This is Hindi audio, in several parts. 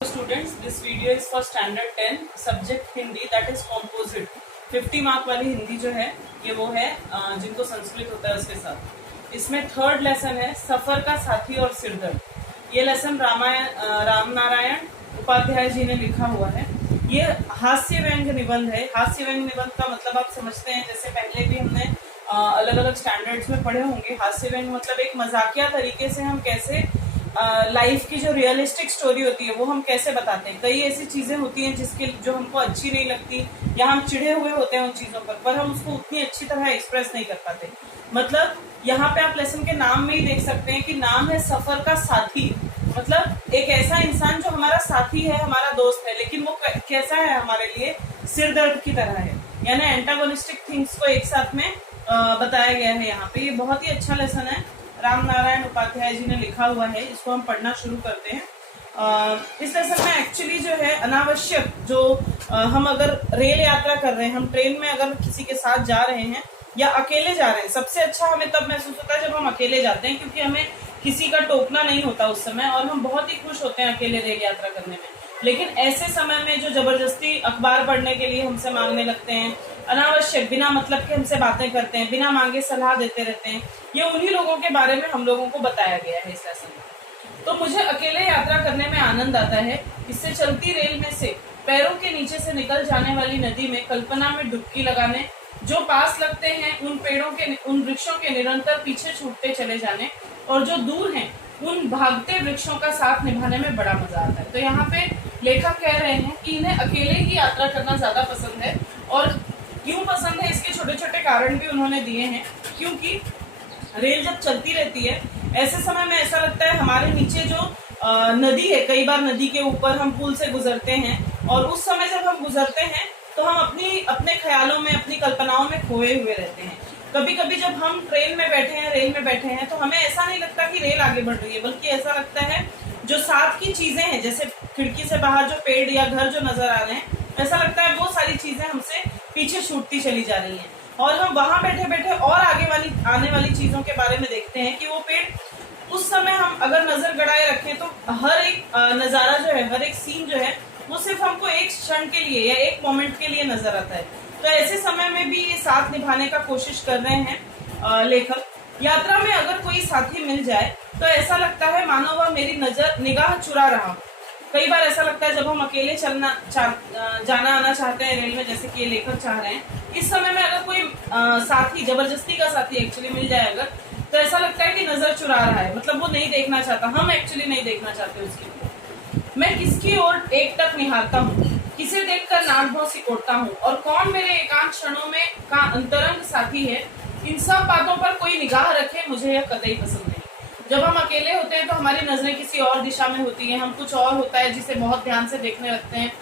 Students, this video is for standard 10 subject Hindi, that is composite. 50 mark वाली हिंदी जो है ये वो है जिनको संस्कृत होता है उसके साथ। इसमें थर्ड लेसन है सफर का साथी और सिरदर्द। ये लेसन राम नारायण उपाध्याय जी ने लिखा हुआ है। ये हास्य व्यंग निबंध है। हास्य व्यंग निबंध का मतलब आप समझते हैं, जैसे पहले भी हमने अलग अलग स्टैंडर्ड्स में पढ़े होंगे। हास्य व्यंग मतलब एक मजाकिया तरीके से हम कैसे लाइफ की जो रियलिस्टिक स्टोरी होती है वो हम कैसे बताते हैं। कई ऐसी चीजें होती हैं जिसके जो हमको अच्छी नहीं लगती या हम चिढ़े हुए होते हैं उन चीजों पर हम उसको उतनी अच्छी तरह एक्सप्रेस नहीं कर पाते। मतलब यहाँ पे आप लेसन के नाम में ही देख सकते हैं कि नाम है सफर का साथी। मतलब एक ऐसा इंसान जो हमारा साथी है, हमारा दोस्त है, लेकिन वो कैसा है हमारे लिए, सिरदर्द की तरह है। यानी एंटागोनिस्टिक थिंग्स को एक साथ में बताया गया है यहाँ पे। ये बहुत ही अच्छा लेसन है, राम नारायण उपाध्याय जी ने लिखा हुआ है। इसको हम पढ़ना शुरू करते हैं। इस लेसन में एक्चुअली जो है अनावश्यक जो हम अगर रेल यात्रा कर रहे हैं, हम ट्रेन में अगर किसी के साथ जा रहे हैं या अकेले जा रहे हैं, सबसे अच्छा हमें तब महसूस होता है जब हम अकेले जाते हैं, क्योंकि हमें किसी का टोकना नहीं होता उस समय और हम बहुत ही खुश होते हैं अकेले रेल यात्रा करने में। लेकिन ऐसे समय में जो जबरदस्ती अखबार पढ़ने के लिए हमसे मांगने लगते हैं, अनावश्यक बिना मतलब के हमसे बातें करते हैं, बिना मांगे सलाह देते रहते हैं, ये उन्हीं लोगों के बारे में हम लोगों को बताया गया है इस लेसन में। तो मुझे अकेले यात्रा करने में आनंद आता है। इससे चलती रेल में से पैरों के नीचे से निकल जाने वाली नदी में कल्पना में डुबकी लगाने, जो पास लगते हैं उन पेड़ों के, उन वृक्षों के निरंतर पीछे छूटते चले जाने, और जो दूर हैं उन भागते वृक्षों का साथ निभाने में बड़ा मजा आता है। तो यहाँ पे लेखक कह रहे हैं कि इन्हें अकेले ही यात्रा करना ज्यादा पसंद है। और क्यों पसंद है, इसके छोटे छोटे कारण भी उन्होंने दिए हैं। क्योंकि रेल जब चलती रहती है ऐसे समय में ऐसा लगता है हमारे नीचे जो नदी है, कई बार नदी के ऊपर हम पुल से गुजरते हैं, और उस समय जब हम गुजरते हैं तो हम अपने ख्यालों में, अपनी कल्पनाओं में खोए हुए रहते हैं। कभी कभी जब हम ट्रेन में बैठे हैं, रेल में बैठे हैं, तो हमें ऐसा नहीं लगता कि रेल आगे बढ़ रही है, बल्कि ऐसा लगता है जो साथ की चीजें हैं, जैसे खिड़की से बाहर जो पेड़ या घर जो नजर आ रहे हैं, ऐसा लगता है वो सारी चीजें हमसे पीछे छूटती चली जा रही हैं। और हम वहां बैठे बैठे और आने वाली चीजों के बारे में देखते हैं कि वो पेड़, उस समय हम अगर नजर गड़ाए रखें तो हर एक नजारा जो है, हर एक सीन जो है, वो सिर्फ हमको एक क्षण के लिए या एक मोमेंट के लिए नजर आता है। तो ऐसे समय में भी ये साथ निभाने का कोशिश कर रहे हैं लेखक। यात्रा में अगर कोई साथी मिल जाए तो ऐसा लगता है मानो वह मेरी निगाह चुरा रहा हो। कई बार ऐसा लगता है जब हम अकेले जाना आना चाहते हैं रेल में, जैसे कि ये लेखक चाह रहे हैं, इस समय में अगर कोई साथी, जबरदस्ती का साथी एक्चुअली मिल जाए अगर, तो ऐसा लगता है कि नजर चुरा रहा है। मतलब वो नहीं देखना चाहता, हम एक्चुअली नहीं देखना चाहते उसकी। मैं किसकी ओर एकटक निहारता हूँ, किसे देखकर नाक भौं सिकोड़ता हूँ, और कौन मेरे एकांत क्षणों में का अंतरंग साथी है, इन सब बातों पर कोई निगाह रखे मुझे यह कतई पसंद नहीं। जब हम अकेले होते हैं तो हमारी नजरें किसी और दिशा में होती हैं, हम कुछ और होता है जिसे बहुत ध्यान से देखने लगते हैं,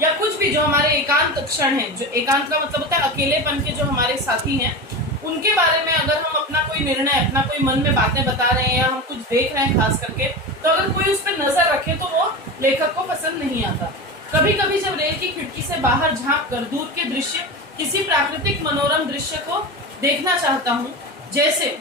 या कुछ भी जो हमारे एकांत क्षण है, जो एकांत का मतलब होता है अकेलेपन के जो हमारे साथी हैं, उनके बारे में अगर हम अपना कोई निर्णय, अपना कोई मन में बातें बता रहे हैं या हम कुछ देख रहे हैं खास करके, तो अगर कोई उस पर नजर रखे तो वो लेखक को पसंद नहीं आता। कभी कभी जब रेल की खिड़की से बाहर झांक कर दूर के दृश्य, किसी प्राकृतिक मनोरम दृश्य को देखना चाहता हूँ, जैसे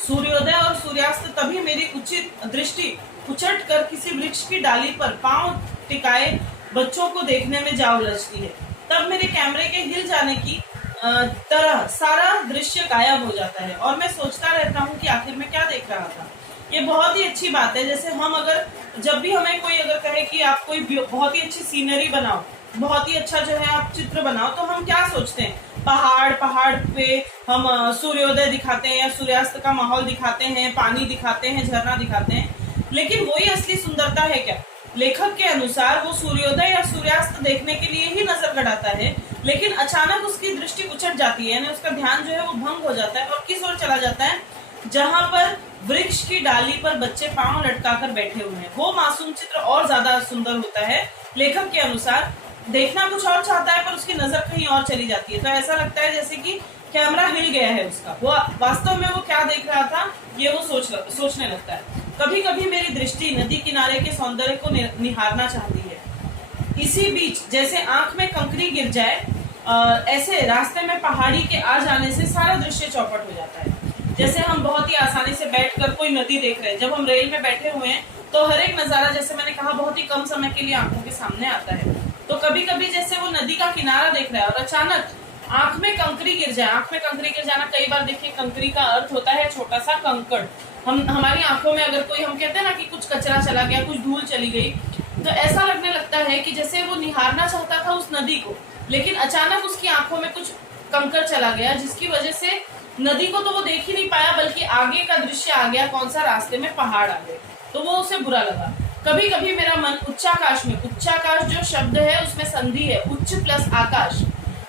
सूर्योदय और सूर्यास्त, तभी मेरी उचित दृष्टि उचट कर किसी वृक्ष की डाली पर पांव टिकाए बच्चों को देखने में जा उलझती है। तब मेरे कैमरे के हिल जाने की तरह सारा दृश्य गायब हो जाता है और मैं सोचता रहता हूँ कि आखिर मैं क्या देख रहा था। ये बहुत ही अच्छी बात है। जैसे हम अगर, जब भी हमें कोई अगर कहे कि आप कोई बहुत ही अच्छी सीनरी बनाओ, बहुत ही अच्छा जो है आप चित्र बनाओ, तो हम क्या सोचते हैं, पहाड़ पे हम सूर्योदय दिखाते हैं या सूर्यास्त का माहौल दिखाते हैं, पानी दिखाते हैं, झरना दिखाते हैं। लेकिन वही असली सुंदरता है क्या? लेखक के अनुसार वो सूर्योदय या सूर्यास्त देखने के लिए ही नजर गड़ाता है, लेकिन अचानक उसकी दृष्टि उचट जाती है, यानी उसका ध्यान जो है वो भंग हो जाता है और किस ओर चला जाता है, जहां पर वृक्ष की डाली पर बच्चे पांव लटकाकर बैठे हुए हैं। वो मासूम चित्र और ज्यादा सुंदर होता है। लेखक के अनुसार देखना कुछ और चाहता है पर उसकी नजर कहीं और चली जाती है, तो ऐसा लगता है जैसे कि कैमरा हिल गया है उसका। वो वास्तव में वो क्या देख रहा था ये वो सोचने लगता है। कभी कभी मेरी दृष्टि नदी किनारे के सौंदर्य को निहारना चाहती है। इसी बीच जैसे आंख में कंकरी गिर जाए, ऐसे रास्ते में पहाड़ी के आ जाने से सारा दृश्य चौपट हो जाता है। जैसे हम बहुत ही आसानी से बैठकर कोई नदी देख रहे हैं, जब हम रेल में बैठे हुए हैं तो हर एक नजारा जैसे मैंने कहा बहुत ही कम समय के लिए आंखों के सामने आता है। तो कभी कभी जैसे वो नदी का किनारा देख रहा है और अचानक आंख में कंकरी गिर जाए। आंख में कंकरी गिर जाना, कई बार देखिए कंकरी का अर्थ होता है छोटा सा कंकड़। हमारी आंखों में अगर कोई, हम कहते हैं ना कि कुछ कचरा चला गया, कुछ धूल चली गई, तो ऐसा लगने लगता है कि जैसे वो निहारना चाहता था उस नदी को, लेकिन अचानक उसकी आंखों में कुछ कंकड़ चला गया, जिसकी वजह से नदी को तो वो देख ही नहीं पाया, बल्कि आगे का दृश्य आ गया, कौन सा, रास्ते में पहाड़ आ गए, तो वो उसे बुरा लगा। कभी कभी मेरा मन उच्चाकाश में, उच्चाकाश जो शब्द है उसमें संधि है, उच्च प्लस आकाश,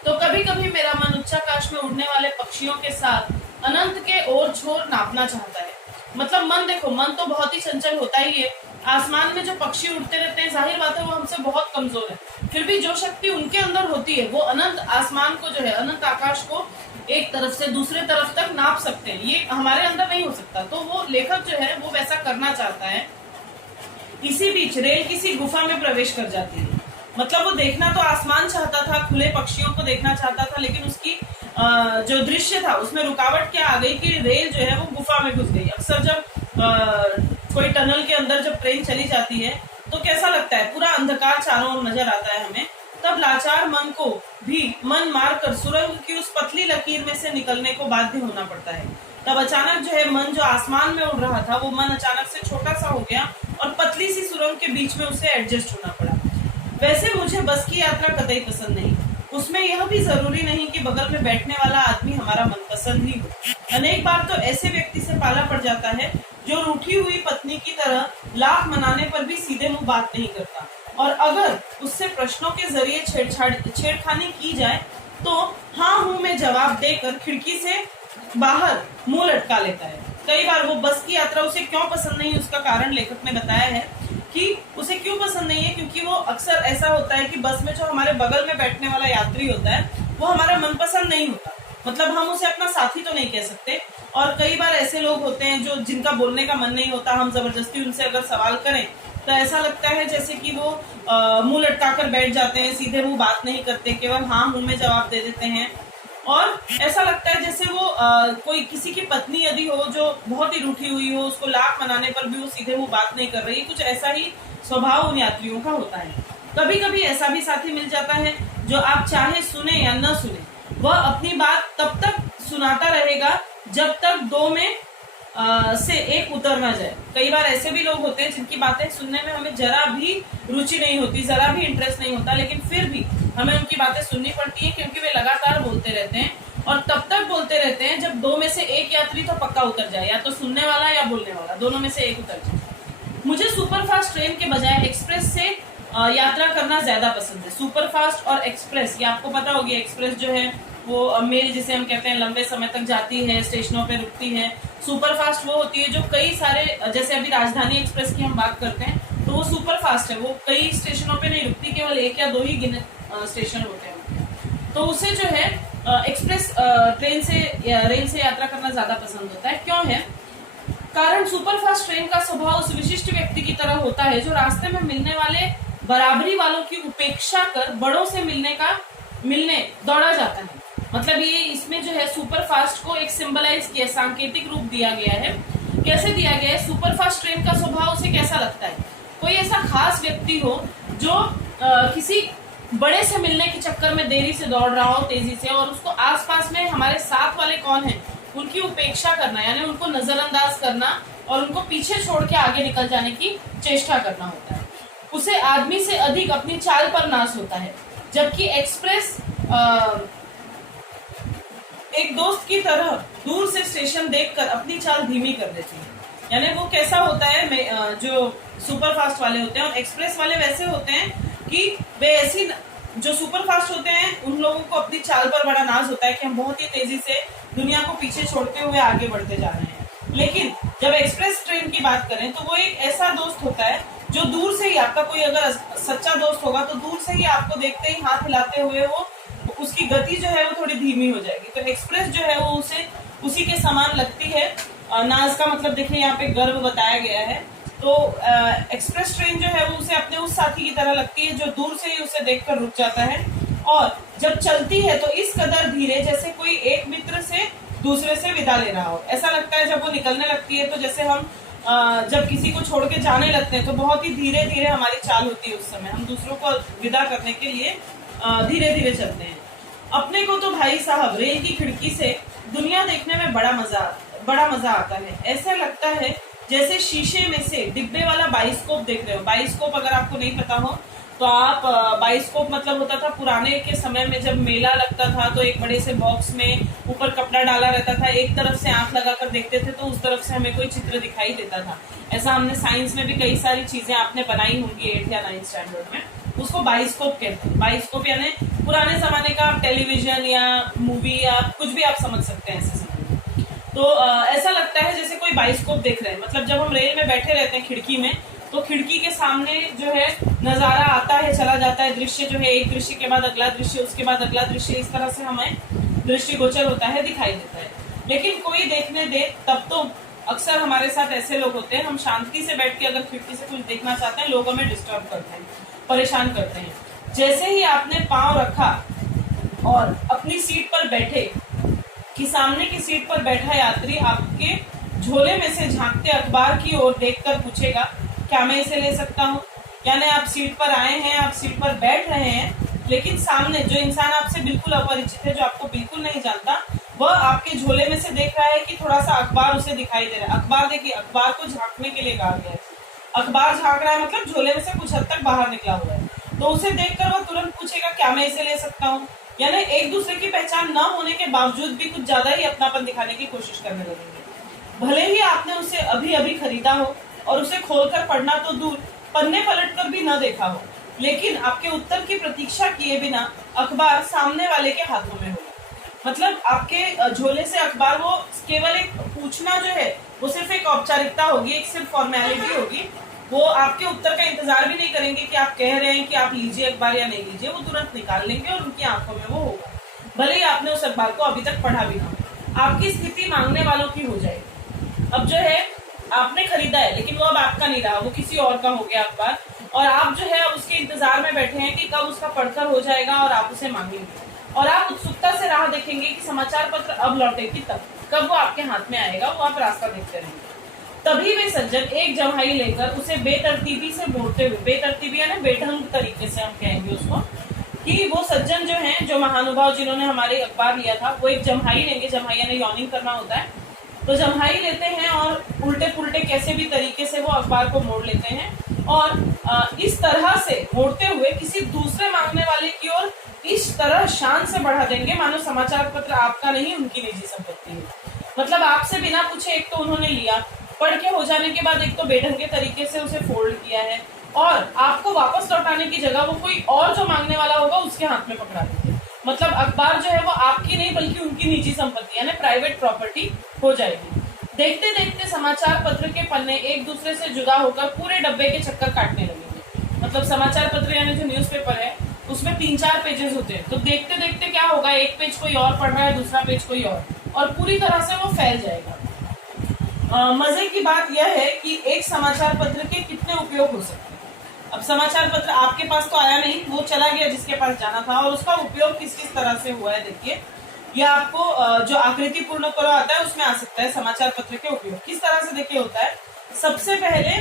तो कभी कभी मेरा मन उच्चाकाश में उड़ने वाले पक्षियों के साथ अनंत के ओर छोर नापना चाहता है। मतलब मन, देखो मन तो बहुत ही चंचल होता ही है। आसमान में जो पक्षी उड़ते रहते हैं, जाहिर बात है वो हमसे बहुत कमजोर है, फिर भी जो शक्ति उनके अंदर होती है वो अनंत आसमान को जो है, अनंत आकाश को एक तरफ से दूसरे तरफ तक नाप सकते हैं। ये हमारे अंदर नहीं हो सकता, तो वो लेखक जो है वो वैसा करना चाहता है। इसी बीच रेल किसी गुफा में प्रवेश कर जाती है। मतलब वो देखना तो आसमान चाहता था, खुले पक्षियों को देखना चाहता था, लेकिन उसकी जो दृश्य था उसमें रुकावट क्या आ गई कि रेल जो है वो गुफा में घुस गई। अक्सर जब कोई टनल के अंदर जब ट्रेन चली जाती है तो कैसा लगता है, पूरा अंधकार चारों ओर नजर आता है हमें। तब लाचार मन को भी मन मारकर सुरंग की उस पतली लकीर में से निकलने को बाध्य होना पड़ता है। तब अचानक जो है मन जो आसमान में उड़ रहा था वो मन अचानक से छोटा सा हो गया और पतली सी सुरंग के बीच में उसे एडजस्ट होना पड़ा। वैसे मुझे बस की यात्रा कतई पसंद नहीं, उसमें यह भी जरूरी नहीं कि बगल में बैठने वाला आदमी हमारा मनपसंद ही हो। अनेक बार तो ऐसे व्यक्ति से पाला पड़ जाता है जो रूठी हुई पत्नी की तरह लाख मनाने पर भी सीधे मुंह बात नहीं करता, और अगर उससे प्रश्नों के जरिए छेड़खानी की जाए तो हाँ हूं में जवाब देकर खिड़की से बाहर मुंह लटका लेता है। कई बार वो बस की यात्रा उसे क्यों पसंद नहीं, उसका कारण लेखक ने बताया है कि उसे क्यों पसंद नहीं है, क्योंकि वो अक्सर ऐसा होता है कि बस में जो हमारे बगल में बैठने वाला यात्री होता है वो हमारा मनपसंद नहीं होता। मतलब हम उसे अपना साथी तो नहीं कह सकते, और कई बार ऐसे लोग होते हैं जो जिनका बोलने का मन नहीं होता, हम जबरदस्ती उनसे अगर सवाल करें तो ऐसा लगता है जैसे कि वो मुंह लटकाकर बैठ जाते हैं, सीधे मुंह बात नहीं करते, केवल हाँ मुंह में जवाब दे देते हैं। और ऐसा लगता है जैसे वो कोई किसी की पत्नी यदि हो जो बहुत ही रूठी हुई हो, उसको लाख मनाने पर भी वो सीधे मुंह बात नहीं कर रही, कुछ ऐसा ही स्वभाव उन यात्रियों का होता है। कभी कभी ऐसा भी साथी मिल जाता है जो आप चाहे सुने या न सुने, वह अपनी बात तब तक सुनाता रहेगा जब तक दो में से एक उतर ना जाए। कई बार ऐसे भी लोग होते हैं जिनकी बातें सुनने में हमें जरा भी रुचि नहीं होती, जरा भी इंटरेस्ट नहीं होता, लेकिन फिर भी हमें उनकी बातें सुननी पड़ती है क्योंकि वे लगातार बोलते रहते हैं, और तब तक बोलते रहते हैं जब दो में से एक यात्री तो पक्का उतर जाए, या तो सुनने वाला या बोलने वाला, दोनों में से एक उतर जाए। मुझे सुपरफास्ट ट्रेन के बजाय एक्सप्रेस से यात्रा करना ज्यादा पसंद है। सुपरफास्ट और एक्सप्रेस, ये आपको पता होगी, एक्सप्रेस जो है वो मेल जिसे हम कहते हैं लंबे समय तक जाती है, स्टेशनों पे रुकती है। सुपरफास्ट वो होती है जो कई सारे, जैसे अभी राजधानी एक्सप्रेस की हम बात करते हैं तो वो सुपरफास्ट है, वो कई स्टेशनों पे नहीं रुकती, केवल एक या दो ही गिने स्टेशन होते हैं। तो उसे जो है एक्सप्रेस ट्रेन से रेल से यात्रा करना ज्यादा पसंद होता है। क्यों है कारण, सुपरफास्ट ट्रेन का स्वभाव उस विशिष्ट व्यक्ति की तरह होता है जो रास्ते में मिलने वाले बराबरी वालों की उपेक्षा कर बड़ों से मिलने दौड़ा जाता है। मतलब ये इसमें जो है सुपरफास्ट को एक सिंबलाइज किया, सांकेतिक रूप दिया गया है। कैसे दिया गया है, सुपरफास्ट ट्रेन का स्वभाव उसे कैसा लगता है, कोई ऐसा खास व्यक्ति हो जो किसी बड़े से मिलने के चक्कर में देरी से दौड़ रहा हो तेजी से, और उसको आसपास में हमारे साथ वाले कौन हैं उनकी उपेक्षा करना, यानी उनको नजरअंदाज करना और उनको पीछे छोड़ के आगे निकल जाने की चेष्टा करना होता है। उसे आदमी से अधिक अपनी चाल पर नाश होता है, जबकि एक्सप्रेस एक दोस्त की तरह दूर से स्टेशन देखकर अपनी चाल धीमी कर देती है। यानी वो कैसा होता है, जो सुपरफास्ट वाले होते हैं और एक्सप्रेस वाले वैसे होते हैं कि वे ऐसी, जो सुपरफास्ट होते हैं उन लोगों को अपनी चाल पर बड़ा नाज होता है कि हम बहुत ही तेजी से दुनिया को पीछे छोड़ते हुए आगे बढ़ते जा रहे हैं। लेकिन जब एक्सप्रेस ट्रेन की बात करें तो वो एक ऐसा दोस्त होता है जो दूर से ही, आपका कोई अगर सच्चा दोस्त होगा तो दूर से ही आपको देखते ही हाथ हिलाते हुए वो उसकी गति जो है वो थोड़ी धीमी हो जाएगी। तो एक्सप्रेस जो है वो उसे उसी के समान लगती है। नाज का मतलब देखिए यहाँ पे गर्व बताया गया है। तो एक्सप्रेस ट्रेन जो है वो उसे अपने उस साथी की तरह लगती है जो दूर से ही उसे देखकर रुक जाता है, और जब चलती है तो इस कदर धीरे जैसे कोई एक मित्र से दूसरे से विदा ले रहा हो। ऐसा लगता है जब वो निकलने लगती है तो जैसे हम जब किसी को छोड़ के जाने लगते हैं तो बहुत ही धीरे धीरे हमारी चाल होती है। उस समय हम दूसरों को विदा करने के लिए धीरे धीरे चलते हैं। अपने को तो भाई साहब रेल की खिड़की से दुनिया देखने में बड़ा मजा आता है। ऐसा लगता है जैसे शीशे में से डिब्बे वाला बाइस्कोप देख रहे हो। बाइस्कोप अगर आपको नहीं पता हो तो आप बाइस्कोप मतलब होता था पुराने के समय में जब मेला लगता था तो एक बड़े से बॉक्स में ऊपर कपड़ा डाला रहता था, एक तरफ से आंख लगाकर देखते थे तो उस तरफ से हमें कोई चित्र दिखाई देता था। ऐसा हमने साइंस में भी कई सारी चीजें आपने बनाई होंगी 8th या 9th स्टैंडर्ड में, उसको बाइस्कोप कहते हैं। बाइस्कोप यानी पुराने जमाने का आप टेलीविजन या मूवी या कुछ भी आप समझ सकते हैं ऐसे समय में। तो ऐसा लगता है जैसे कोई बाइस्कोप देख रहे हैं। मतलब जब हम रेल में बैठे रहते हैं खिड़की में तो खिड़की के सामने जो है नजारा आता है चला जाता है, दृश्य जो है एक दृश्य के बाद अगला दृश्य, उसके बाद अगला दृश्य, इस तरह से हमें दृश्य गोचर होता है, दिखाई देता है। लेकिन कोई देखने दे तब तो अक्सर हमारे साथ ऐसे लोग होते हैं, हम शांति से बैठ के अगर खिड़की से कुछ देखना चाहते हैं, लोग हमें डिस्टर्ब करते हैं, परेशान करते हैं। जैसे ही आपने पांव रखा और अपनी सीट पर बैठे कि सामने की सीट पर बैठा यात्री आपके झोले में से झांकते अखबार की ओर देखकर पूछेगा, क्या मैं इसे ले सकता हूँ? यानी आप सीट पर आए हैं, आप सीट पर बैठ रहे हैं, लेकिन सामने जो इंसान आपसे बिल्कुल अपरिचित है, जो आपको बिल्कुल नहीं जानता, वह आपके झोले में से देख रहा है कि थोड़ा सा अखबार उसे दिखाई दे रहा है। अखबार देखिए, अखबार को झांकने के लिए कहा गया है। अखबार झांक रहा है मतलब झोले में से कुछ हद तक बाहर निकला हुआ है, तो उसे देखकर वह तुरंत पूछेगा, क्या मैं इसे ले सकता हूँ? यानी एक दूसरे की पहचान न होने के बावजूद भी कुछ ज्यादा ही अपनापन दिखाने की कोशिश करने लगेंगे। भले ही आपने उसे अभी अभी खरीदा हो और उसे खोलकर पढ़ना तो दूर, पन्ने पलटकर भी न देखा हो, लेकिन आपके उत्तर की प्रतीक्षा किए बिना अखबार सामने वाले के हाथों में होगा। मतलब आपके झोले से अखबार, वो केवल एक पूछना जो है वो सिर्फ एक औपचारिकता होगी, एक सिर्फ फॉर्मेलिटी होगी। वो आपके उत्तर का इंतजार भी नहीं करेंगे कि आप कह रहे हैं कि आप लीजिए अखबार या नहीं लीजिए, वो तुरंत निकाल लेंगे और उनकी आंखों में वो होगा, भले ही आपने उस अखबार को अभी तक पढ़ा भी ना हो। आपकी स्थिति मांगने वालों की हो जाएगी। अब जो है आपने खरीदा है लेकिन वो अब आपका नहीं रहा, वो किसी और का हो गया अखबार, और आप जो है अब उसके इंतजार में बैठे हैं कि कब उसका पढ़कर हो जाएगा और आप उसे मांगेंगे, और आप उत्सुकता से राह देखेंगे कि समाचार पत्र अब लौटेगी कब वो आपके हाथ में आएगा, वो आप रास्ता देखते रहेंगे। तभी वे सज्जन एक जम्हाई लेकर उसे बेतरतीबी से मोड़ते हुए, बेतरतीबी यानी बेढंग तरीके से हम कहेंगे उसको, कि वो सज्जन जो हैं, जो महानुभाव जिन्होंने हमारे अखबार लिया था, वो एक जम्हाई लेंगे। जम्हाई यानी यॉर्निंग करना होता है, तो जम्हाई लेते हैं और उल्टे पुल्टे कैसे भी तरीके से वो अखबार को मोड़ लेते हैं, और इस तरह से मोड़ते हुए किसी दूसरे मांगने वाले की ओर इस तरह शान से बढ़ा देंगे मानो समाचार पत्र आपका नहीं, उनकी निजी संपत्ति है। मतलब आपसे बिना पूछे एक तो उन्होंने लिया, पढ़ के हो जाने के बाद एक तो बेढंगे तरीके से उसे फोल्ड किया है, और आपको वापस लौटाने की जगह वो कोई और जो मांगने वाला होगा उसके हाथ में पकड़ा देंगे। मतलब अखबार जो है वो आपकी नहीं बल्कि उनकी निजी संपत्ति यानी प्राइवेट प्रॉपर्टी हो जाएगी। देखते देखते समाचार पत्र के पन्ने एक दूसरे से जुदा होकर पूरे डब्बे के चक्कर काटने लगेंगे। मतलब समाचार पत्र यानी जो न्यूज़पेपर है उसमें 3-4 पेजेस होते हैं, तो देखते देखते क्या होगा, एक पेज कोई और पढ़ रहा है, दूसरा पेज कोई और पूरी तरह से वो फैल जाएगा। मजे की बात यह है कि एक समाचार पत्र के कितने उपयोग हो सकते हैं। अब समाचार पत्र आपके पास तो आया नहीं, वो चला गया जिसके पास जाना था, और उसका उपयोग किस किस तरह से हुआ है देखिए। यह आपको जो आकृति पूर्ण करो आता है उसमें आ सकता है समाचार पत्र के उपयोग किस तरह से देखिए होता है। सबसे पहले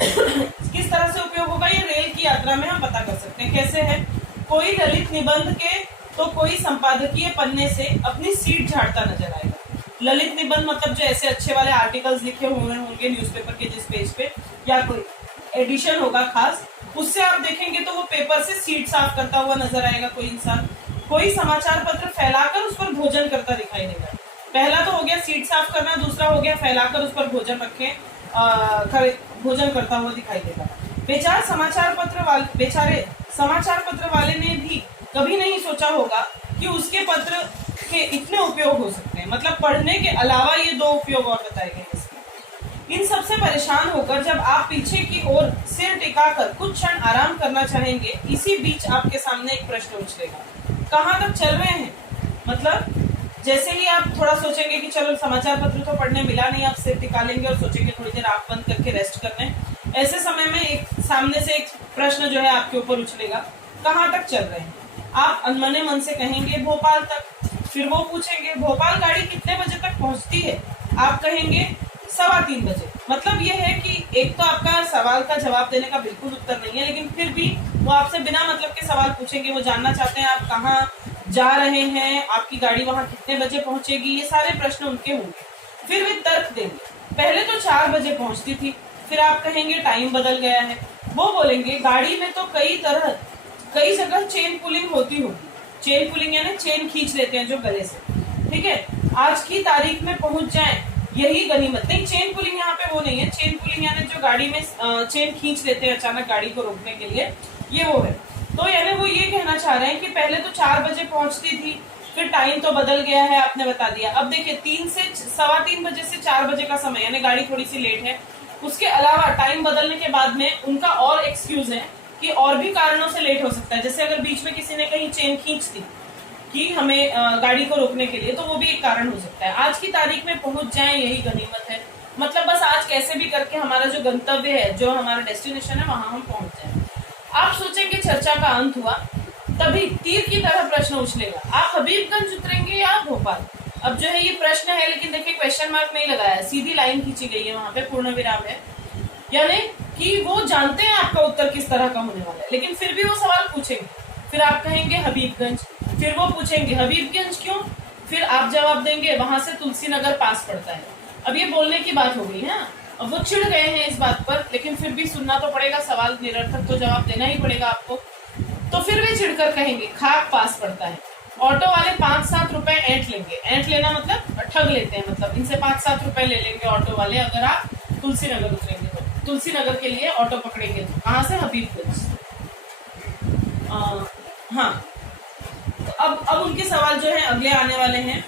किस तरह से उपयोग होगा ये रेल की यात्रा में हम पता कर सकते हैं। कैसे है, कोई ललित निबंध के तो कोई संपादकीय पन्ने से अपनी सीट झाड़ता नजर आएगा। ललित निबंध मतलब जो ऐसे अच्छे वाले आर्टिकल्स लिखे हुए होंगे न्यूज़पेपर के जिस पेज पे, या कोई एडिशन होगा खास, उससे आप देखेंगे तो वो पेपर से सीट साफ करता हुआ नजर आएगा कोई इंसान। कोई समाचार पत्र फैलाकर उस पर भोजन करता दिखाई देगा। पहला तो हो गया सीट साफ करना, दूसरा हो गया फैलाकर उस पर भोजन रखे भोजन करता हुआ दिखाई देगा। बेचारे समाचार पत्र वाले ने भी कभी नहीं सोचा होगा कि उसके पत्र के इतने उपयोग हो सकते हैं। मतलब पढ़ने के अलावा ये 2 उपयोग और बताए गए इसके। इन सबसे परेशान होकर जब आप पीछे की ओर सिर टिकाकर कुछ क्षण आराम करना चाहेंगे, इसी बीच आपके सामने एक प्रश्न उछलेगा, कहाँ तक चल रहे हैं? मतलब जैसे ही आप थोड़ा सोचेंगे कि चलो समाचार पत्र तो पढ़ने मिला नहीं, आप सिर टिका लेंगे और सोचेंगे थोड़ी देर आंख बंद करके रेस्ट करने, ऐसे समय में एक सामने से एक प्रश्न जो है आपके ऊपर उछलेगा, कहाँ तक चल रहे हैं? आप अनमने मन से कहेंगे भोपाल तक। फिर वो पूछेंगे भोपाल गाड़ी कितने बजे तक पहुंचती है? आप कहेंगे 3:15 बजे। मतलब ये है कि एक तो आपका सवाल का जवाब देने का बिल्कुल उत्तर नहीं है, लेकिन फिर भी वो आपसे बिना मतलब के सवाल पूछेंगे। वो जानना चाहते हैं आप कहाँ जा रहे हैं, आपकी गाड़ी वहां कितने बजे पहुंचेगी, ये सारे प्रश्न उनके होंगे। फिर वे तर्क देंगे। पहले तो 4 बजे पहुंचती थी, फिर आप कहेंगे टाइम बदल गया है। वो बोलेंगे गाड़ी में तो कई जगह चेन पुलिंग होती होगी। चेन पुलिंग यानी चेन खींच लेते हैं जो गले से, ठीक है। आज की तारीख में पहुंच जाएं, यही गनीमत। नहीं, चेन पुलिंग यहाँ पे वो नहीं है। चेन पुलिंग यानी जो गाड़ी में चेन खींच लेते हैं अचानक गाड़ी को रोकने के लिए, ये वो है। तो यानी वो ये कहना चाह रहे हैं कि पहले तो 4 बजे पहुंचती थी, फिर टाइम तो बदल गया है, आपने बता दिया। अब देखिए 3 से 3:15 बजे से 4 बजे का समय, यानी गाड़ी थोड़ी सी लेट है। उसके अलावा टाइम बदलने के बाद में उनका और एक्सक्यूज है कि और भी कारणों से लेट हो सकता है। जैसे अगर बीच में किसी ने कहीं चेन खींच दी कि हमें गाड़ी को रोकने के लिए, तो वो भी एक कारण हो सकता है। आज की तारीख में पहुंच जाएं, यही गनीमत है। मतलब बस आज कैसे भी करके हमारा जो गंतव्य है, जो हमारा डेस्टिनेशन है, वहां हम पहुंच जाएं। आप सोचेंगे चर्चा का अंत हुआ, तभी तीर की तरह प्रश्न उछलेगा, आप हबीबगंज उतरेंगे या भोपाल। अब जो है ये प्रश्न है, लेकिन देखिए क्वेश्चन मार्क नहीं लगाया है, सीधी लाइन खींची गई है, वहां पे पूर्ण विराम है। यानी कि वो जानते हैं आपका उत्तर किस तरह का होने वाला है, लेकिन फिर भी वो सवाल पूछेंगे। फिर आप कहेंगे हबीबगंज, फिर वो पूछेंगे हबीबगंज क्यों, फिर आप जवाब देंगे वहां से तुलसी नगर पास पड़ता है। अब ये बोलने की बात हो गई है। अब वो चिढ़ गए हैं इस बात पर, लेकिन फिर भी सुनना तो पड़ेगा, सवाल निरर्थक तो जवाब देना ही पड़ेगा आपको। तो फिर वे चिढ़कर कहेंगे खाक पास पड़ता है। ऑटो वाले 5-7 रुपए ऐंठ लेंगे। ऐंठ लेना मतलब ठग लेते हैं, मतलब इनसे 5-7 रुपए ले लेंगे ऑटो वाले, अगर आप तुलसी नगर उतरेंगे तो। तुलसी नगर के लिए ऑटो पकड़ेंगे तो कहाँ से, हबीबगंज। हाँ, तो अब उनके सवाल जो है अगले आने वाले हैं।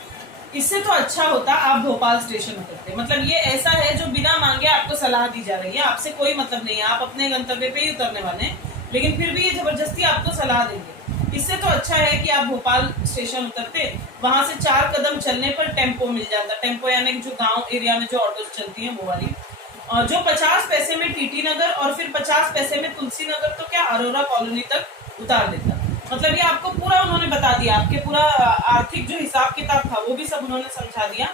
इससे तो अच्छा होता आप भोपाल स्टेशन उतरते। मतलब ये ऐसा है जो बिना मांगे आपको सलाह दी जा रही है, आपसे कोई मतलब नहीं है, आप अपने गंतव्य पे ही उतरने वाले हैं, लेकिन फिर भी ये जबरदस्ती आपको सलाह देंगे। इससे तो अच्छा है कि आप भोपाल स्टेशन उतरते, वहां से 4 कदम चलने पर टेम्पो मिल जाता। टेम्पो यानी जो गांव एरिया में जो ऑटो चलती है वो वाली, जो 50 पैसे में टीटी नगर और फिर 50 पैसे में तुलसी नगर, तो क्या अरोरा कॉलोनी तक उतार देता। मतलब ये आपको पूरा उन्होंने बता दिया, आपके पूरा आर्थिक जो हिसाब किताब था वो भी सब उन्होंने समझा दिया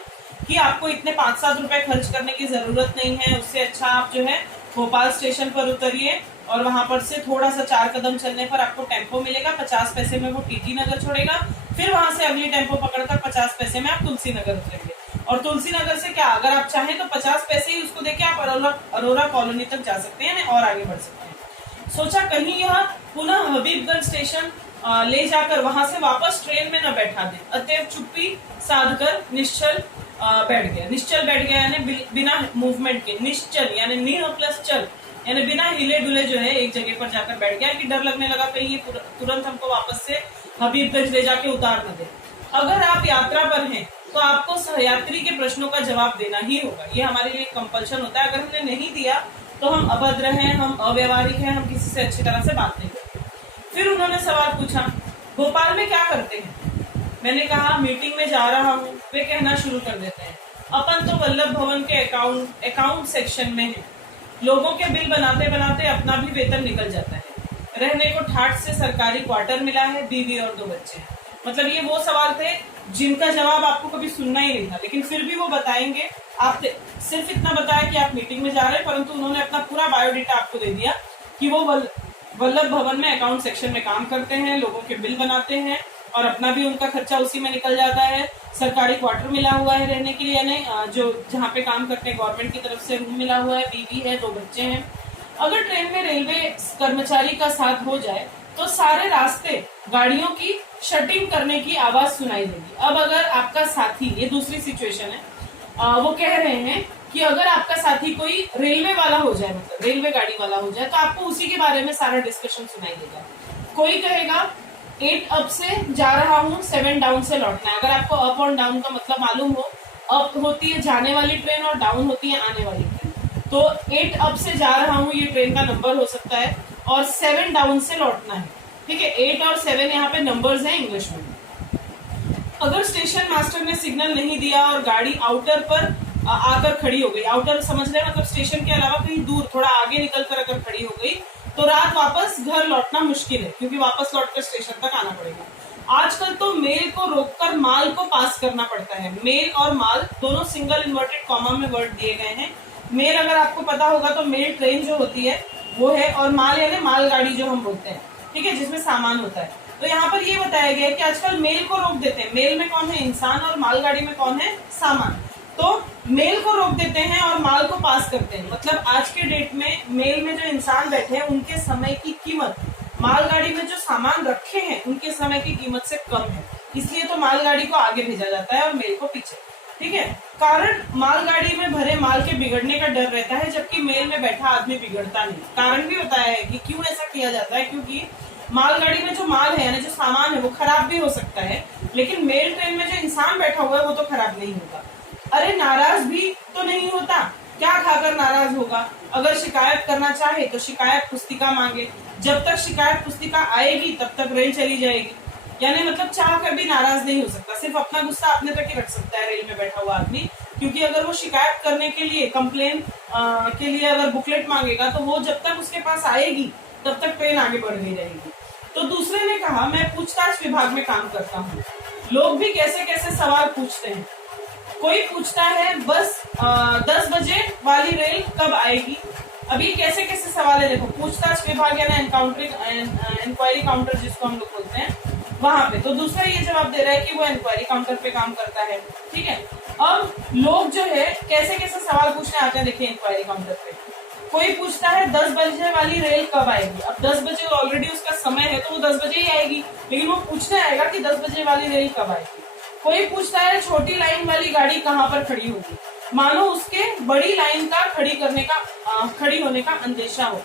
कि आपको इतने 5-7 रुपए खर्च करने की जरूरत नहीं है। उससे अच्छा आप जो है भोपाल स्टेशन पर उतरिए और वहां पर से थोड़ा सा 4 कदम चलने पर आपको टेम्पो मिलेगा, 50 पैसे में वो टीटी नगर छोड़ेगा, फिर वहां से अगली टेम्पो पकड़कर 50 पैसे में आप तुलसी नगर उतरेंगे। और तुलसी नगर से क्या, अगर आप चाहें तो 50 पैसे ही उसको देके आप अरोरा कॉलोनी तक जा सकते हैं और आगे बढ़ सकते हैं। सोचा कहीं यह पुनः हबीबगंज स्टेशन ले जाकर वहां से वापस ट्रेन में न बैठा दे, अतएव चुप्पी साधकर निश्चल बैठ गया यानी बिना मूवमेंट के। निश्चल यानी निह प्लस चल, यानी बिना हिले डुले जो है एक जगह पर जाकर बैठ गया कि डर लगने लगा कहीं ये तुरंत हमको वापस से हबीबगंज ले जाके उतार न दे। अगर आप यात्रा पर हैं तो आपको सहयात्री के प्रश्नों का जवाब देना ही होगा, ये हमारे लिए कंपल्शन होता है। अगर हमने नहीं दिया तो हम अभद्र हैं, हम अव्यवहारिक हैं, हम किसी से अच्छी तरह से बात नहीं करते। फिर उन्होंने सवाल पूछा भोपाल में क्या करते हैं। मैंने कहा मीटिंग में जा रहा हूँ। वे कहना शुरू कर देते हैं अपन तो वल्लभ भवन के अकाउंट सेक्शन में है, लोगों के बिल बनाते बनाते अपना भी वेतन निकल जाता है, रहने को ठाठ से सरकारी क्वार्टर मिला है, बीवी और 2 बच्चे हैं। मतलब ये वो सवाल थे जिनका जवाब आपको कभी सुनना ही नहीं था, लेकिन फिर भी वो बताएंगे। आप सिर्फ इतना बताया कि आप मीटिंग में जा रहे हैं, परंतु उन्होंने अपना पूरा बायोडेटा आपको दे दिया कि वो वल्लभ भवन में अकाउंट सेक्शन में काम करते हैं, लोगों के बिल बनाते हैं और अपना भी उनका खर्चा उसी में निकल जाता है। सरकारी क्वार्टर मिला हुआ है रहने के लिए, यानी जो जहाँ पे काम करते हैं गवर्नमेंट की तरफ से रूम मिला हुआ है, बीवी है, 2 बच्चे हैं। अगर ट्रेन में रेलवे कर्मचारी का साथ हो जाए तो सारे रास्ते गाड़ियों की शटिंग करने की आवाज सुनाई देगी। अब अगर आपका साथी, ये दूसरी सिचुएशन है, वो कह रहे हैं कि अगर आपका साथी कोई रेलवे वाला हो जाए, मतलब रेलवे गाड़ी वाला हो जाए, तो आपको उसी के बारे में सारा डिस्कशन सुनाई देगा। कोई कहेगा 8 अप से जा रहा हूँ, 7 डाउन से लौटना है। अगर आपको अप और डाउन का मतलब मालूम हो, अप होती है जाने वाली ट्रेन और डाउन होती है आने वाली ट्रेन, तो 8 अप से जा रहा हूँ ये ट्रेन का नंबर हो सकता है और 7 डाउन से लौटना है। ठीक है, 8 और 7 यहाँ पे नंबर्स हैं इंग्लिश में। अगर स्टेशन मास्टर ने सिग्नल नहीं दिया और गाड़ी आउटर पर आकर खड़ी हो गई, आउटर समझ रहे हैं मतलब स्टेशन के अलावा कहीं दूर थोड़ा आगे निकलकर अगर खड़ी हो गई, तो रात वापस घर लौटना मुश्किल है, क्योंकि वापस लौटकर स्टेशन तक आना पड़ेगा। आजकल तो मेल को रोककर माल को पास करना पड़ता है। मेल और माल दोनों सिंगल इन्वर्टेड कॉमा में वर्ड दिए गए हैं। मेल अगर आपको पता होगा तो मेल ट्रेन जो होती है वो है, और माल यानी मालगाड़ी जो हम बोलते हैं, ठीक है, जिसमें सामान होता है। तो यहाँ पर ये बताया गया है कि आजकल मेल को रोक देते हैं। मेल में कौन है? इंसान, और मालगाड़ी में कौन है? सामान। तो मेल को रोक देते हैं और माल को पास करते हैं। मतलब आज के डेट में मेल में जो इंसान बैठे हैं उनके समय की कीमत मालगाड़ी में जो सामान रखे हैं उनके समय की कीमत से कम है, इसलिए तो मालगाड़ी को आगे भेजा जाता है और मेल को पीछे, ठीक है। कारण, मालगाड़ी में भरे माल के बिगड़ने का डर रहता है, जबकि मेल में बैठा आदमी बिगड़ता नहीं। कारण भी बताया है कि क्यों ऐसा किया जाता है, क्योंकि मालगाड़ी में जो माल है यानी जो सामान है वो खराब भी हो सकता है, लेकिन मेल ट्रेन में जो इंसान बैठा हुआ है वो तो खराब नहीं होता। अरे नाराज भी तो नहीं होता, क्या खाकर नाराज होगा? अगर शिकायत करना चाहे तो शिकायत पुस्तिका मांगे, जब तक शिकायत पुस्तिका आएगी तब तक रेल चली जाएगी। यानी मतलब चाह कर भी नाराज नहीं हो सकता, सिर्फ अपना गुस्सा अपने तक ही रख सकता है रेल में बैठा हुआ आदमी, क्योंकि अगर वो शिकायत करने के लिए, कंप्लेन के लिए अगर बुकलेट मांगेगा तो वो जब तक उसके पास आएगी तब तक ट्रेन आगे बढ़ नहीं जाएगी। तो दूसरे ने कहा, मैं पूछताछ विभाग में काम करता हूँ। लोग भी कैसे कैसे सवाल पूछते हैं। कोई पूछता है बस 10 बजे वाली रेल कब आएगी। अभी कैसे कैसे सवाल है, देखो, पूछताछ विभाग यानी इंक्वायरी काउंटर जिसको हम लोग बोलते हैं, वहां पे। तो दूसरा ये जवाब दे रहा है कि वो इंक्वायरी काउंटर पे काम करता है, ठीक है। अब लोग जो है कैसे कैसे सवाल पूछने आते हैं, देखिए इंक्वायरी काउंटर पे। कोई पूछता है 10 बजे वाली रेल कब आएगी। अब 10 बजे ऑलरेडी उसका समय है तो वो 10 बजे ही आएगी, लेकिन वो पूछने आएगा कि 10 बजे वाली रेल कब आएगी। कोई पूछता है छोटी लाइन वाली गाड़ी कहाँ पर खड़ी होगी, मानो उसके बड़ी लाइन का खड़ी होने का अंदेशा हो।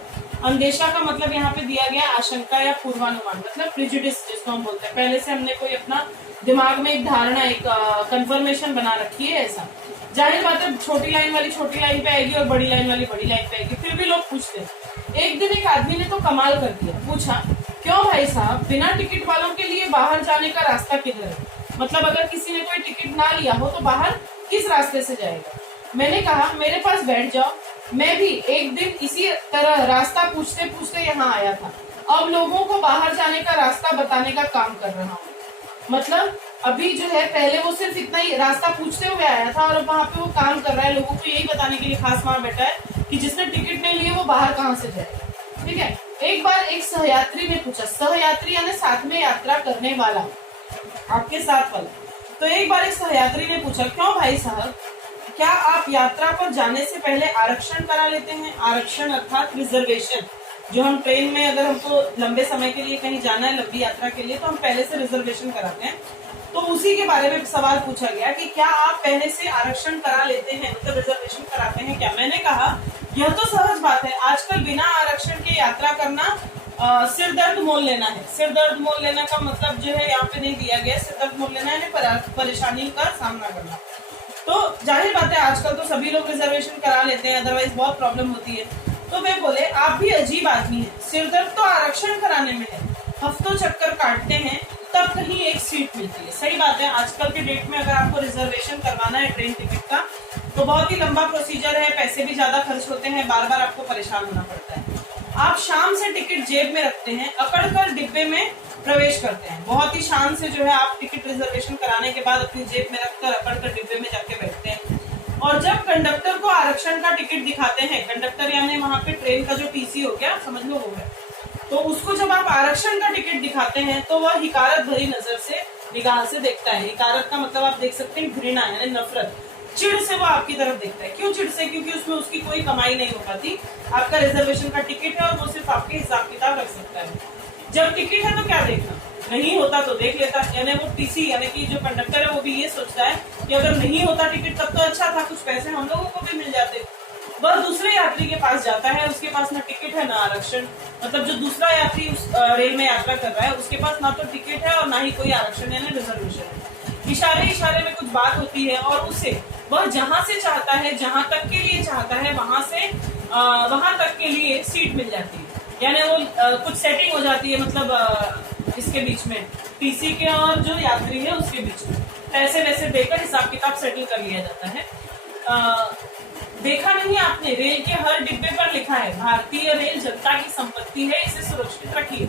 अंदेशा का मतलब यहाँ पे दिया गया आशंका या पूर्वानुमान, मतलब प्रिजुडिस जिसको हम बोलते हैं। पहले से हमने कोई अपना दिमाग में एक धारणा, एक कंफर्मेशन बना रखी है ऐसा। जाहिर बात है छोटी लाइन वाली छोटी लाइन पे आएगी और बड़ी लाइन वाली बड़ी लाइन पे आएगी, फिर भी लोग पूछते हैं। एक दिन एक आदमी ने तो कमाल कर दिया, पूछा, क्यों भाई साहब, बिना टिकट वालों के लिए बाहर जाने का रास्ता किधर है? मतलब अगर किसी ने कोई टिकट ना लिया हो तो बाहर किस रास्ते से जाएगा? मैंने कहा, मेरे पास बैठ जाओ, मैं भी एक दिन इसी तरह रास्ता पूछते पूछते यहाँ आया था। अब लोगों को बाहर जाने का रास्ता बताने का काम कर रहा हूँ। मतलब अभी जो है, पहले वो सिर्फ इतना ही रास्ता पूछते हुए आया था और अब वहां पे वो काम कर रहा है, लोगों को यही बताने के लिए खास वहां बैठा है कि जिसने टिकट नहीं लिए वो बाहर कहाँ से जाएगा, ठीक है। एक बार एक सहयात्री ने पूछा, सहयात्री यानी साथ में यात्रा करने वाला, आपके साथ वाला। तो एक बार एक सहयात्री ने पूछा, क्यों भाई साहब, क्या आप यात्रा पर जाने से पहले आरक्षण करा लेते हैं? आरक्षण अर्थात रिजर्वेशन। जो हम ट्रेन में अगर हमको लंबे समय के लिए कहीं जाना है, लंबी यात्रा के लिए, तो हम पहले से रिजर्वेशन कराते हैं। तो उसी के बारे में सवाल पूछा गया कि क्या आप पहले से आरक्षण करा लेते हैं, मतलब रिजर्वेशन कराते हैं क्या? मैंने कहा, यह तो सहज बात है, आजकल बिना आरक्षण के यात्रा करना सिर दर्द मोल लेना है। सिर दर्द मोल लेना का मतलब जो है यहाँ पे नहीं दिया गया, सिर दर्द मोल लेना है परेशानी का सामना करना। तो जाहिर बात है आजकल तो सभी लोग रिजर्वेशन करा लेते हैं, अदरवाइज बहुत प्रॉब्लम होती है। तो वे बोले, आप भी अजीब आदमी हैं, सिर दर्द तो आरक्षण कराने में है, हफ्तों चक्कर काटते हैं तब कहीं एक सीट मिलती है। सही बात है, आजकल के डेट में अगर आपको रिजर्वेशन करवाना है ट्रेन टिकट का तो बहुत ही लंबा प्रोसीजर है, पैसे भी ज्यादा खर्च होते हैं, बार बार आपको परेशान होना पड़ता है। आप शाम से टिकट जेब में रखते हैं, अकड़ कर डिब्बे में प्रवेश करते हैं। बहुत ही शान से जो है आप टिकट रिजर्वेशन कराने के बाद अपनी जेब में रखकर अकड़ कर डिब्बे में जाके बैठते हैं। और जब कंडक्टर को आरक्षण का टिकट दिखाते हैं, कंडक्टर यानी वहां पे ट्रेन का जो टीसी हो गया, समझ लो वो है, तो उसको जब आप आरक्षण का टिकट दिखाते हैं तो वह हिकारत भरी नजर से, निगाह से देखता है। हिकारत का मतलब आप देख सकते हैं घृणा यानी नफरत, चिढ़ से वो आपकी तरफ देखता है। क्यों चिढ़ से? क्योंकि उसमें उसकी कोई कमाई नहीं हो पाती, आपका रिजर्वेशन का टिकट है और वो सिर्फ आपके हिसाब किताब रख सकता है। जब टिकट है तो क्या देखना, नहीं होता तो देख लेता, यानी वो टीसी यानी कि जो कंडक्टर है वो भी ये सोचता है कि अगर नहीं होता टिकट तब तो अच्छा था, कुछ पैसे हम लोगों को भी मिल जाते। वह दूसरे यात्री के पास जाता है, उसके पास ना टिकट है ना आरक्षण, मतलब जो दूसरा यात्री उस रेल में यात्रा कर रहा है उसके पास ना तो टिकट है और ना ही कोई आरक्षण यानी रिजर्वेशन है। इशारे इशारे में कुछ बात होती है और उसे वह जहां से चाहता है, जहां तक के लिए चाहता है, वहां तक के लिए सीट मिल जाती है। यानी वो कुछ सेटिंग हो जाती है, मतलब इसके बीच में टीसी के और जो यात्री है उसके बीच में पैसे वैसे देकर हिसाब किताब सेटल कर लिया जाता है। देखा नहीं आपने, रेल के हर डिब्बे पर लिखा है, भारतीय रेल जनता की संपत्ति है, इसे सुरक्षित रखिए।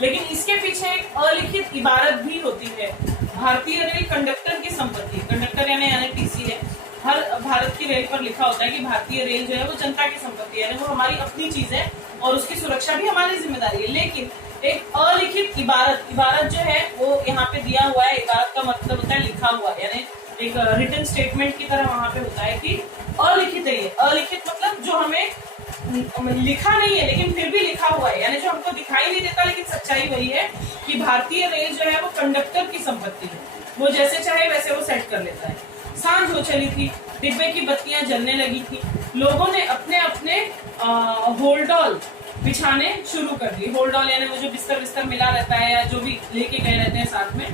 लेकिन इसके पीछे एक अलिखित इबारत भी होती है। भारतीय रेल कंडक्टर की संपत्ति, कंडक्टर यानी टीसी है, हर भारत की रेल पर लिखा होता है कि भारतीय रेल जो है वो जनता की संपत्ति है, यानी वो हमारी अपनी चीज है और उसकी सुरक्षा भी हमारी जिम्मेदारी है। लेकिन एक अलिखित इबारत, इबारत जो है वो यहाँ पे दिया हुआ है। इबारत का मतलब होता है लिखा हुआ, यानी एक रिटन स्टेटमेंट की तरह वहां पे होता है कि अलिखित है। ये अलिखित मतलब जो हमें लिखा नहीं है लेकिन फिर भी लिखा हुआ है, यानी जो हमको दिखाई नहीं देता लेकिन सच्चाई वही है कि भारतीय रेल जो है वो कंडक्टर की संपत्ति है। वो जैसे चाहे वैसे वो सेट कर लेता है। सांझ हो चली थी, डिब्बे की बत्तियां जलने लगी थी, लोगों ने अपने अपने होल्डॉल बिछाने शुरू कर दी। होल्डॉल यानी वो जो बिस्तर बिस्तर मिला रहता है या जो भी लेके गए रहते हैं साथ में।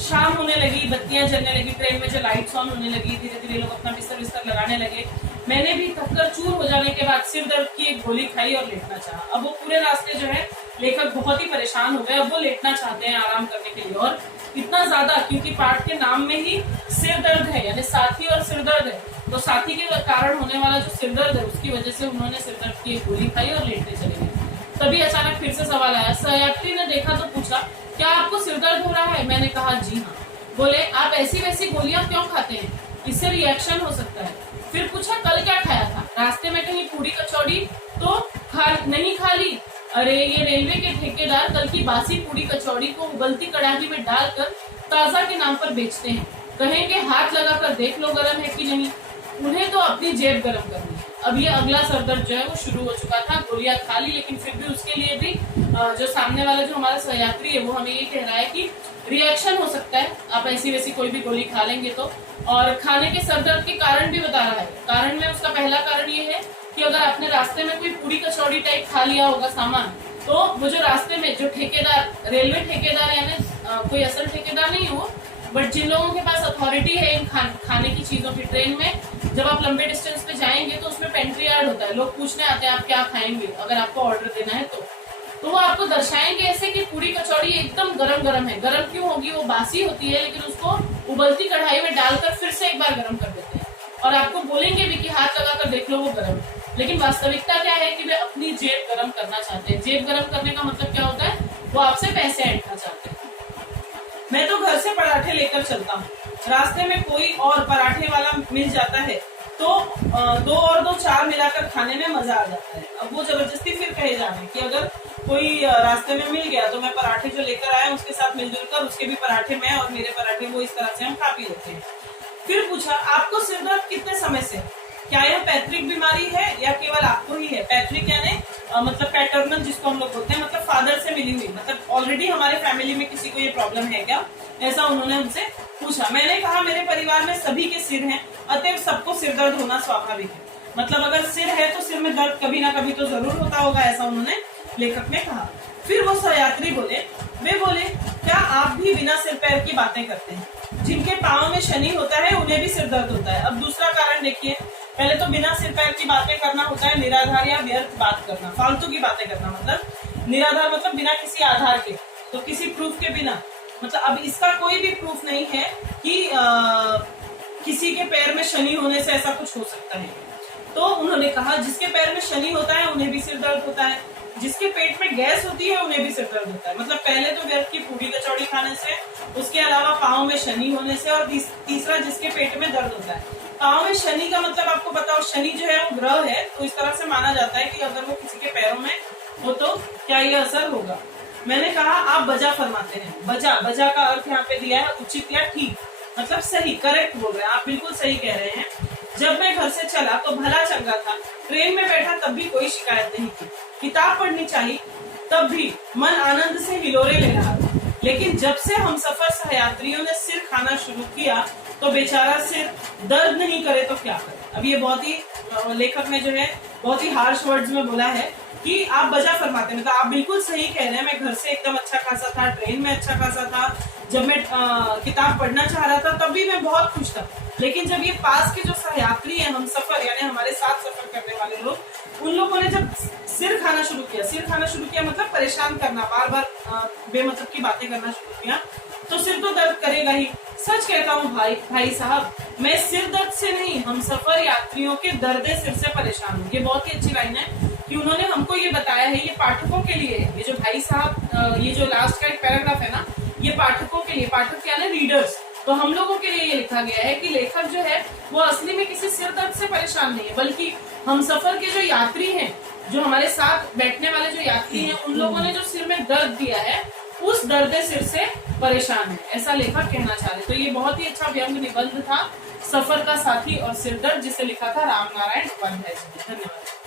शाम होने लगी, बत्तियां जलने लगी, ट्रेन में जो लाइट्स ऑन होने लगी, धीरे धीरे लोग अपना बिस्तर बिस्तर लगाने लगे। मैंने भी थककर चूर हो जाने के बाद सिर दर्द की एक गोली खाई और लेटना चाहा। अब वो पूरे रास्ते जो है लेखक बहुत ही परेशान हो गए। अब वो लेटना चाहते हैं आराम करने के लिए, और इतना ज्यादा क्योंकि पाठ के नाम में ही सिर दर्द है, यानी साथी और सिर दर्द है, तो साथी के कारण होने वाला जो सिर दर्द है उसकी वजह से उन्होंने सिर दर्द की एक गोली खाई और लेटने चले गए। तभी अचानक फिर से सवाल आया। सहयात्री ने देखा तो पूछा, क्या आपको सिर दर्द हो रहा है? मैंने कहा जी हाँ। बोले, आप ऐसी वैसी गोलियां क्यों खाते हैं? इससे रिएक्शन हो सकता है। फिर पूछा, कल क्या खाया था? रास्ते में कहीं पूरी कचौड़ी तो नहीं खा ली? अरे ये रेलवे के ठेकेदार कल की बासी पूरी कचौड़ी को उबलती कड़ाही में डालकर ताजा के नाम पर बेचते हैं। कहेंगे हाथ लगाकर देख लो गर्म है कि नहीं। उन्हें तो अपनी जेब गर्म करनी है। अब ये अगला सरदर्द जो है वो शुरू हो चुका था। गोलियां खा ली, लेकिन फिर भी उसके लिए भी जो सामने वाला जो हमारा सहयात्री है वो हमें ये कह रहा है कि रिएक्शन हो सकता है, आप ऐसी वैसी कोई भी गोली खा लेंगे तो। और खाने के सरदर्द के कारण भी बता रहा है। कारण में उसका पहला कारण ये है कि अगर आपने रास्ते में कोई पूरी कचौड़ी टाइप खा लिया होगा सामान, तो वो जो रास्ते में जो ठेकेदार, रेलवे ठेकेदार यानी कोई असल ठेकेदार नहीं हो, बट जिन लोगों के पास अथॉरिटी है इन खाने की चीजों की, ट्रेन में जब आप लंबे डिस्टेंस पे जाएंगे तो उसमें पेंट्री यार्ड होता है, लोग पूछने आते हैं आप क्या खाएंगे अगर आपको ऑर्डर देना है तो वो आपको दर्शाएंगे ऐसे कि पूरी कचौड़ी एकदम गरम गरम है। गरम क्यों होगी? वो बासी होती है, लेकिन उसको उबलती कढ़ाई में डालकर फिर से एक बार गरम कर देते हैं और आपको बोलेंगे भी कि हाथ लगाकर देख लो वो गरम है। लेकिन वास्तविकता क्या है कि वे अपनी जेब गरम करना चाहते हैं। जेब गरम करने का मतलब क्या होता है? वो आपसे पैसे ऐंठना चाहते हैं। मैं तो घर से पराठे लेकर चलता हूँ, रास्ते में कोई और पराठे वाला मिल जाता है तो 2 और 2 4 मिलाकर खाने में मजा आ जाता है। अब वो जबरदस्ती फिर कहे जा रहे हैं कि अगर कोई रास्ते में मिल गया तो मैं पराठे जो लेकर आया उसके साथ मिलजुल कर उसके भी पराठे मैं और मेरे पराठे वो, इस तरह से हम खा पी लेते हैं। फिर पूछा, आपको सिर दर्द कितने समय से? क्या यह पैतृक बीमारी है या केवल आपको ही है? पैतृक यानी मतलब पैटर्नल जिसको हम लोग बोलते हैं, मतलब फादर से मिली हुई, मतलब ऑलरेडी हमारे फैमिली में किसी को ये प्रॉब्लम है क्या, ऐसा उन्होंने उनसे पूछा। मैंने कहा मेरे परिवार में सभी के सिर हैं, अतएव सबको सिर दर्द होना स्वाभाविक है। मतलब अगर सिर है तो सिर में दर्द कभी ना कभी तो जरूर होता होगा, ऐसा उन्होंने लेखक ने कहा। फिर वो सहयात्री बोले, वे बोले, क्या आप भी बिना सिर पैर की बातें करते हैं? जिनके पाँव में शनि होता है उन्हें भी सिर दर्द होता है। अब दूसरा कारण देखिए, पहले तो बिना सिर पैर की बातें करना होता है निराधार या व्यर्थ बात करना, फालतू की बातें करना। मतलब निराधार मतलब बिना किसी आधार के, तो किसी प्रूफ के बिना। मतलब अब इसका कोई भी प्रूफ नहीं है कि किसी के पैर में शनि होने से ऐसा कुछ हो सकता है। तो उन्होंने कहा जिसके पैर में शनि होता है उन्हें भी सिर दर्द होता है, जिसके पेट में गैस होती है उन्हें भी सिर दर्द होता है। मतलब पहले तो व्यर्थ की पूरी कचौड़ी खाने से, उसके अलावा पाँव में शनि होने से, और तीसरा जिसके पेट में दर्द होता है। पाँव में शनि का मतलब आपको बताओ, शनि जो है वो ग्रह है, तो इस तरह से माना जाता है कि अगर वो किसी के पैरों में हो तो क्या ये असर होगा। मैंने कहा आप बजा फरमाते हैं। बजा, बजा का अर्थ यहाँ पे दिया है उचित या ठीक, मतलब सही, करेक्ट बोल रहे हैं आप, बिल्कुल सही कह रहे हैं। जब मैं घर से चला तो भला चंगा था, ट्रेन में बैठा तब भी कोई शिकायत नहीं थी, किताब पढ़नी चाहिए तब भी मन आनंद से हिलोरे ले रहा था। लेकिन जब से हम सफर सहयात्रियों ने सिर खाना शुरू किया तो बेचारा सिर दर्द नहीं करे तो क्या करे। अब ये बहुत ही लेखक ने जो है बहुत ही हार्श वर्ड्स में बोला है कि आप बजा फरमाते हैं, मतलब आप बिल्कुल सही कह रहे हैं। मैं घर से एकदम अच्छा खासा था, ट्रेन में अच्छा खासा था, जब मैं किताब पढ़ना चाह रहा था तब भी मैं बहुत खुश था। लेकिन जब ये पास के जो सहयात्री हैं, हम सफर यानी हमारे साथ सफर करने वाले लोग, उन लोगों ने जब सिर खाना शुरू किया मतलब परेशान करना, बार बार बेमतलब की बातें करना शुरू किया, तो सिर तो दर्द करेगा ही। सच कहता हूँ भाई साहब, मैं सिर दर्द से नहीं, हम सफर यात्रियों के दर्द सिर से परेशान हूँ। ये बहुत ही अच्छी लाइन है। कि उन्होंने हमको ये बताया है, ये पाठकों के लिए, ये जो भाई साहब, ये जो लास्ट का एक पैराग्राफ है ना, ये पाठकों के लिए, पाठक क्या है, रीडर्स, तो हम लोगों के लिए ये लिखा गया है कि लेखक जो है वो असली में किसी सिर दर्द से परेशान नहीं है, बल्कि हम सफर के जो यात्री हैं, जो हमारे साथ बैठने वाले जो यात्री हैं, उन लोगों ने जो सिर में दर्द दिया है, उस दर्द सिर से परेशान है, ऐसा लेखक कहना चाह रहे। तो ये बहुत ही अच्छा व्यंग्य निबंध था, सफर का साथी और सिरदर्द, जिसे लिखा था राम नारायण उपाध्याय जी ने। धन्यवाद।